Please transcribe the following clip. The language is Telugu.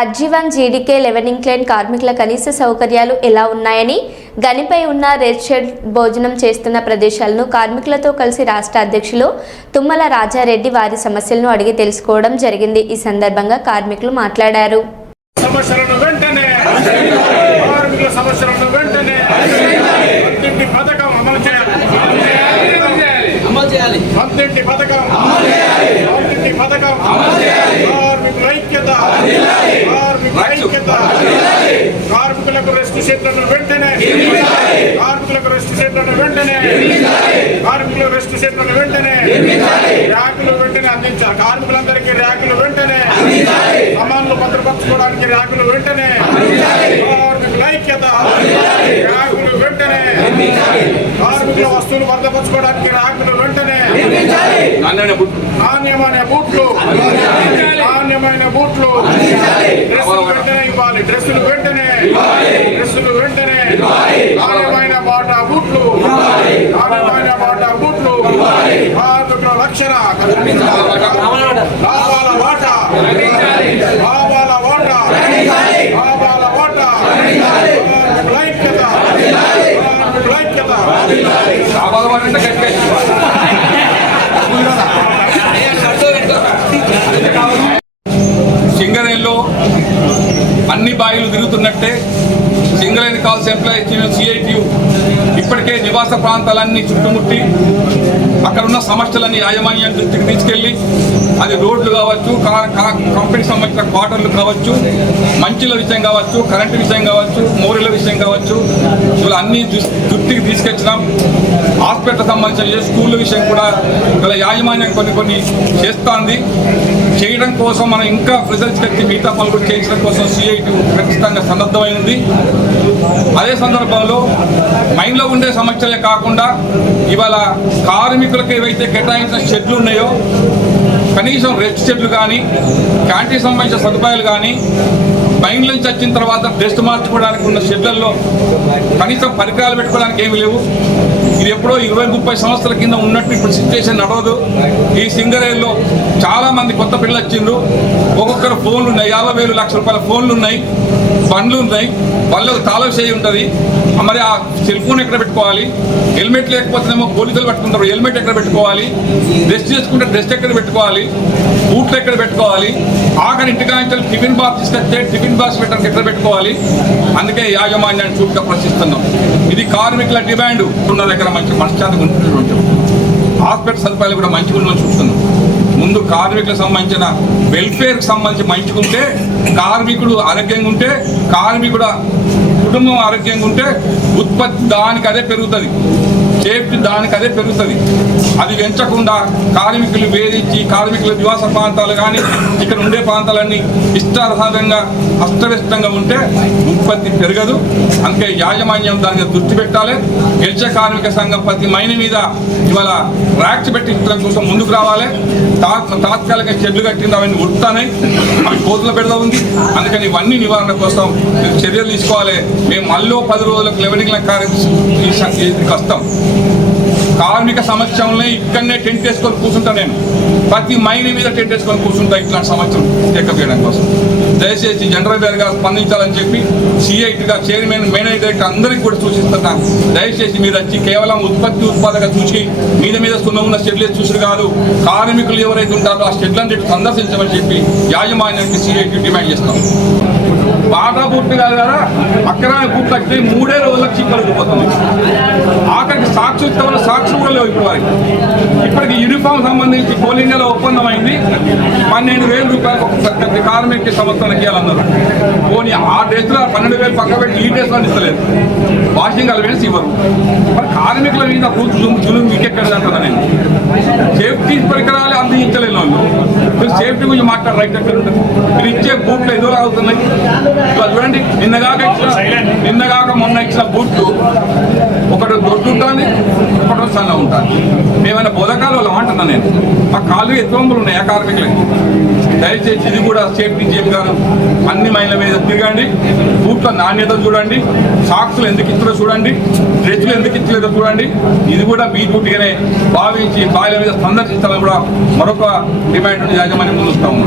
అజ్జీవన్ జీడీకే లెవెనింగ్ క్లైన్ కార్మికుల కనీస సౌకర్యాలు ఎలా ఉన్నాయని, గనిపై ఉన్న రెడ్ షెడ్ భోజనం చేస్తున్న ప్రదేశాలను కార్మికులతో కలిసి రాష్ట్ర అధ్యక్షులు తుమ్మల రాజారెడ్డి వారి సమస్యలను అడిగి తెలుసుకోవడం జరిగింది. ఈ సందర్భంగా కార్మికులు మాట్లాడారు. కార్మికులకు రెస్ట్ షెడ్లను వెంటనే ర్యాకులు వెంటనే అందించాలి. కార్మికులందరికీ ర్యాకులు వెంటనే, సామాన్లు భద్రపరచుకోవడానికి ర్యాకులు వెంటనే, కార్మికుల ఐక్యత, ర్యాకులు వెంటనే, కార్మికుల వస్తువులు భద్రపరచుకోవడానికి ర్యాకులు వెంటనే, నాణ్యమైన బూట్లు డ్రెస్సులు వెంటనే ఇవ్వాలి, డ్రెస్సులు వెంటనే, నాణ్యమైన బాటా బూట్లు, కార్మికుల రక్షణ, లాభాల వాటా, ఐక్యత. సింగరేణిలో అన్ని బాయిలు తిరుగుతున్నట్టే సింగరేణి కాల్స్ ఎంప్లాయీస్ యూనియన్ సిఐటియు ఇప్పటికే నివాస ప్రాంతాలన్నీ చుట్టుముట్టి అక్కడున్న సమస్యలన్నీ యాజమాన్యం దృష్టికి తీసుకెళ్ళి, అది రోడ్లు కావచ్చు, కంపెనీకి సంబంధించిన క్వార్టర్లు కావచ్చు, మంచిల విషయం కావచ్చు, కరెంటు విషయం కావచ్చు, మోరీల విషయం కావచ్చు, ఇవాళ అన్ని దృష్టికి తీసుకొచ్చినాం. హాస్పిటల్ సంబంధించిన స్కూళ్ళ విషయం కూడా ఇవాళ యాజమాన్యం కొన్ని చేస్తోంది. చేయడం కోసం మనం ఇంకా రిజల్ట్స్ కట్టి మిగతా పనులు కూడా చేయించడం కోసం సిఐటి ఖచ్చితంగా సన్నద్ధమైంది. అదే సందర్భంలో మైండ్లో ఉండే సమస్యలే కాకుండా ఇవాళ కార్మికులకు ఏవైతే కేటాయించిన షెడ్లు ఉన్నాయో, కనీసం రెస్ట్ షెడ్లు కానీ, క్యాంటీన్ సంబంధించిన సదుపాయాలు కానీ, మైండ్ నుంచి వచ్చిన తర్వాత డ్రెస్ మార్చుకోవడానికి ఉన్న షెడ్లలో కనీసం పరికరాలు పెట్టుకోవడానికి ఏమి లేవు. ఇది ఎప్పుడో 20-30 సంవత్సరాల కింద ఉన్నట్టు ఇప్పుడు సిచ్యువేషన్ నడవదు. ఈ సింగరేణిలో చాలా మంది కొత్త పిల్లలు వచ్చిండ్రు. ఒక్కొక్కరు ఫోన్లు ఉన్నాయి, 50,000 లక్ష రూపాయల ఫోన్లు ఉన్నాయి, బండ్లు ఉన్నాయి, వాళ్ళకు తాళం చేయి ఉంటుంది. మరి ఆ సెల్ ఫోన్ ఎక్కడ పెట్టుకోవాలి? హెల్మెట్ లేకపోతేనేమో పోలీసులు పెట్టుకుంటారు, హెల్మెట్ ఎక్కడ పెట్టుకోవాలి? డ్రెస్ చేసుకుంటే డ్రెస్ ఎక్కడ పెట్టుకోవాలి? బూట్లు ఎక్కడ పెట్టుకోవాలి? ఆఖరి ఇంటికాంచెలు టిఫిన్ బాక్స్ తీసుకొస్తే టిఫిన్ బాక్స్ పెట్టడానికి ఎక్కడ పెట్టుకోవాలి? అందుకే యాజమాన్యాన్ని చూపుగా ప్రశ్నిస్తున్నాం. ఇది కార్మికుల డిమాండ్. ఉన్న దగ్గర మంచి మనశ్శాంతిగా ఉంటున్నటువంటి హాస్పిటల్ సదుపాయాలు కూడా మంచిగా ఉండని చూస్తున్నాం. ముందు కార్మికులకు సంబంధించిన వెల్ఫేర్కి సంబంధించి మంచిగుంటే, కార్మికుడు ఆరోగ్యంగా ఉంటే, కార్మికుడు కుటుంబం ఆరోగ్యంగా ఉంటే ఉత్పత్తి దానికి అదే పెరుగుతుంది, సేఫ్టీ దానికి అదే పెరుగుతుంది. అది పెంచకుండా కార్మికులు వేధించి కార్మికుల నివాస ప్రాంతాలు కానీ ఇక్కడ ఉండే ప్రాంతాలన్నీ ఇష్టానుసారంగా అస్తవ్యస్తంగా ఉంటే ఉత్పత్తి పెరగదు. అందుకే యాజమాన్యం దాని మీద దృష్టి పెట్టాలి. గెలిచే కార్మిక సంఘం ప్రతి మైన్ మీద ఇవాళ ర్యాక్స్ పెట్టి ఇచ్చడం కోసం ముందుకు రావాలి. తాత్కాలిక షెడ్లు కట్టింది, అవన్నీ ఉడుతున్నాయి, అవి కోతులు పెడతా ఉంది. అందుకని ఇవన్నీ నివారణ కోసం చర్యలు తీసుకోవాలి. మేము మళ్ళీ 10 రోజులకు లెవెలింగ్ కార్యక్రమం వస్తాం. కార్మిక సమస్యలనే ఇక్కడనే టెంట్ వేసుకొని కూర్చుంటా. నేను ప్రతి మైన్ మీద టెంట్ వేసుకొని కూర్చుంటా ఇట్లాంటి సమస్యలు టేకప్ చేయడం కోసం. దయచేసి జనరల్ మేనేజర్గా స్పందించాలని చెప్పి సిఐటిగా చైర్మన్, మేనేజర్ డైరెక్టర్ అందరికీ కూడా సూచిస్తున్నా. దయచేసి మీరు వచ్చి కేవలం ఉత్పాదక చూసి మీద ఉన్న షెడ్లు చూసి కాదు, కార్మికులు ఎవరైతే ఉంటారో ఆ షెడ్లను సందర్శించమని చెప్పి యాజమాన్యానికి సిఐటి డిమాండ్ చేస్తాం. బాటా బూట్లు కాదు కదా, అక్కరాని బూట్లు వచ్చి 3 రోజులకు చీకలిపోతుంది. ఆఖరికి సాక్షి కూడా లేవు ఇప్పుడు వారికి. ఇప్పటికి యూనిఫామ్ సంబంధించి కోల్ ఇండియాలో ఒప్పందం అయింది. 12,000 రూపాయలు ప్రతి కార్మిక సంవత్సరానికి ఇవ్వాలన్నారు. పోనీ ఆ డ్రెస్లో 12,000 పక్క పెట్టి ఈ డ్రెస్లో ఇస్తలేదు, వాషింగ్ అలవెన్స్ ఇవ్వరు. మరి కార్మికుల మీద జులుం మీకెక్కడ అంటున్నా నేను. సేఫ్టీ పరికరాలు అందించలేని వాళ్ళు మీరు సేఫ్టీ గురించి మాట్లాడారు. రైట్ ఎక్కడ ఉంటుంది? మీరు ఇచ్చే బూట్లు ఎదురు అవుతున్నాయి. ఇవాళ చూడండి, నిన్నగాక మొన్న ఇచ్చిన బూట్లు ఒకటి దొడ్డు ఉంటుంది, ఒకటి సన్న ఉంటుంది. మేమైనా బోధకాలు వాళ్ళు అంటున్నా నేను. ఆ కాళ్ళు ఎత్తువంపులు ఉన్నాయి ఆ కార్మికులకి. దయచేసి ఇది కూడా సేఫ్టీ జీఎం గారు అన్ని మైళ్ళ మీద తిరగండి. బూట్ల నాణ్యత చూడండి, సాక్స్లు ఎందుకు ఇచ్చారో చూడండి, డ్రెస్సులు ఎందుకు ఇచ్చలేదో చూడండి. ఇది కూడా మీ డ్యూటీగానే భావించి బాయిల మీద సందర్శించాలని కూడా మరొక డిమాండ్ యాజమాన్యం ముందుస్తాము.